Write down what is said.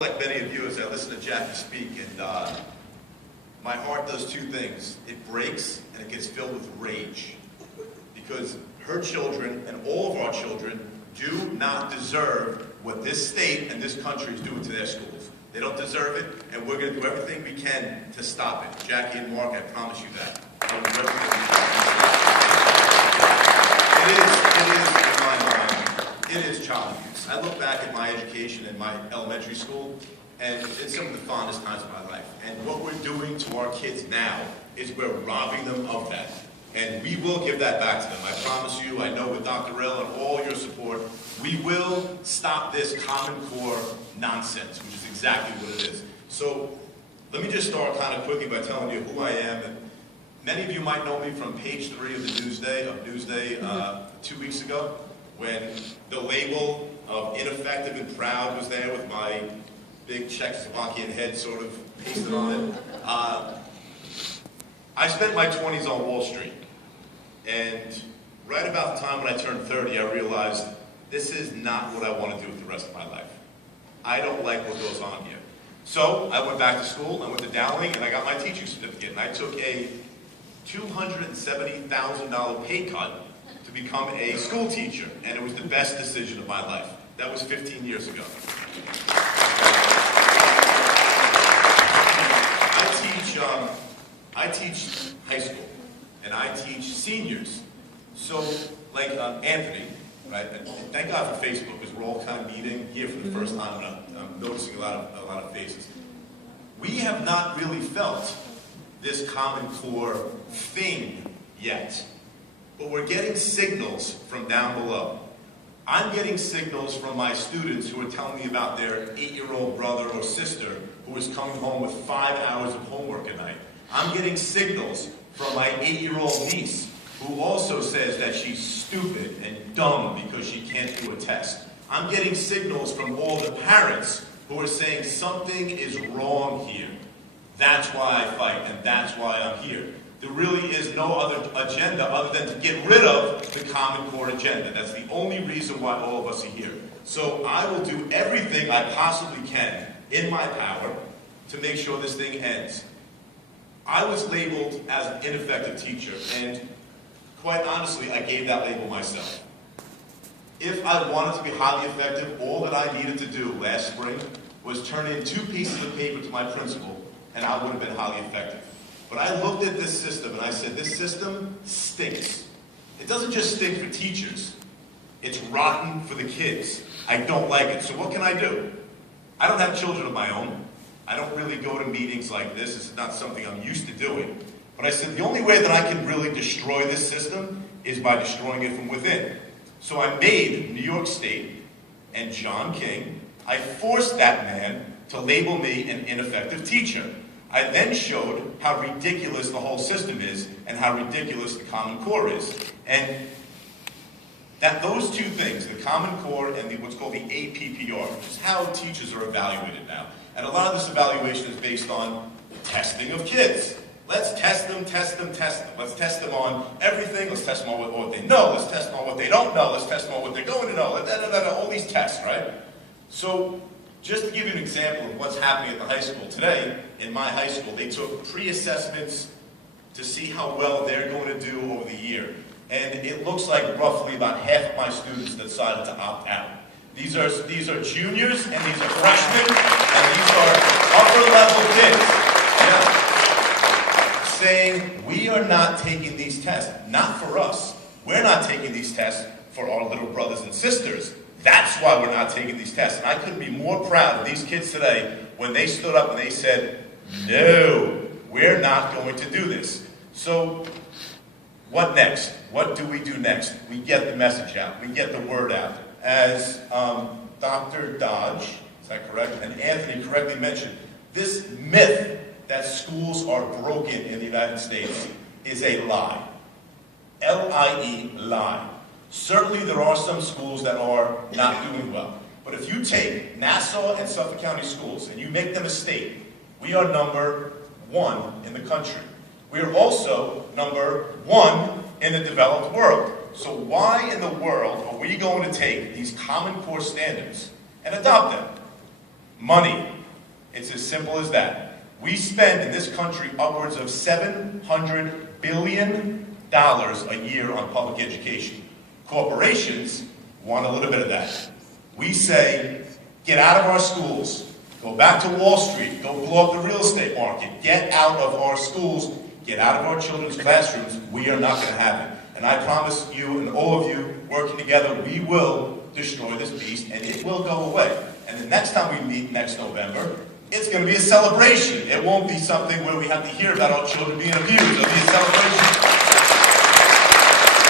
Like many of you, as I listen to Jackie speak, and my heart does two things. It breaks and it gets filled with rage. Because her children and all of our children do not deserve what this state and this country is doing to their schools. They don't deserve it, and we're going to do everything we can to stop it. Jackie and Mark, I promise you that. We'll do everything we can. It is child abuse. I look back at my education in my elementary school, and it's some of the fondest times of my life. And what we're doing to our kids now is we're robbing them of that. And we will give that back to them. I promise you, I know with Dr. Rell and all your support, we will stop this Common Core nonsense, which is exactly what it is. So let me just start kind of quickly by telling you who I am. And many of you might know me from page 3 of the Newsday 2 weeks ago, when the label of ineffective and proud was there with my big Czechoslovakian head sort of pasted on it. I spent my 20s on Wall Street, and right about the time when I turned 30, I realized this is not what I want to do with the rest of my life. I don't like what goes on here. So I went back to school, I went to Dowling, and I got my teaching certificate, and I took a $270,000 pay cut to become a school teacher, and it was the best decision of my life. That was 15 years ago. I teach high school, and I teach seniors. So, like Anthony, right? And thank God for Facebook, because we're all kind of meeting here for the first time, and I'm noticing a lot of faces. We have not really felt this Common Core thing yet, but we're getting signals from down below. I'm getting signals from my students who are telling me about their 8-year-old brother or sister who is coming home with 5 hours of homework a night. I'm getting signals from my 8-year-old niece who also says that she's stupid and dumb because she can't do a test. I'm getting signals from all the parents who are saying something is wrong here. That's why I fight, and that's why I'm here. There really is no other agenda other than to get rid of the Common Core agenda. That's the only reason why all of us are here. So I will do everything I possibly can in my power to make sure this thing ends. I was labeled as an ineffective teacher, and quite honestly, I gave that label myself. If I wanted to be highly effective, all that I needed to do last spring was turn in 2 pieces of paper to my principal, and I would have been highly effective. But I looked at this system and I said, this system stinks. It doesn't just stink for teachers. It's rotten for the kids. I don't like it. So what can I do? I don't have children of my own. I don't really go to meetings like this. It's not something I'm used to doing. But I said, the only way that I can really destroy this system is by destroying it from within. So I made New York State and John King, I forced that man to label me an ineffective teacher. I then showed how ridiculous the whole system is and how ridiculous the Common Core is. And that those two things, the Common Core and what's called the APPR, which is how teachers are evaluated now. And a lot of this evaluation is based on testing of kids. Let's test them, test them, test them. Let's test them on everything. Let's test them on what they know. Let's test them on what they don't know. Let's test them on what they're going to know. All these tests, right? So, just to give you an example of what's happening at the high school today, in my high school, they took pre-assessments to see how well they're going to do over the year. And it looks like roughly about half of my students decided to opt out. These are juniors, and these are freshmen, and these are upper-level kids. Yeah. Saying, we are not taking these tests, not for us. We're not taking these tests for our little brothers and sisters. That's why we're not taking these tests. And I couldn't be more proud of these kids today when they stood up and they said, no, we're not going to do this. So, what next? What do we do next? We get the message out. We get the word out. As Dr. Dodge, is that correct? And Anthony correctly mentioned, this myth that schools are broken in the United States is a lie. L-I-E, lie. Certainly there are some schools that are not doing well. But if you take Nassau and Suffolk County schools and you make them a state, we are number 1 in the country. We are also number 1 in the developed world. So why in the world are we going to take these Common Core standards and adopt them? money. It's as simple as that. We spend in this country upwards of $700 billion a year on public education. Corporations want a little bit of that. We say, get out of our schools. Go back to Wall Street. Go blow up the real estate market. Get out of our schools. Get out of our children's classrooms. We are not going to have it. And I promise you and all of you, working together, we will destroy this beast, and it will go away. And the next time we meet next November, it's going to be a celebration. It won't be something where we have to hear about our children being abused. It'll be a celebration.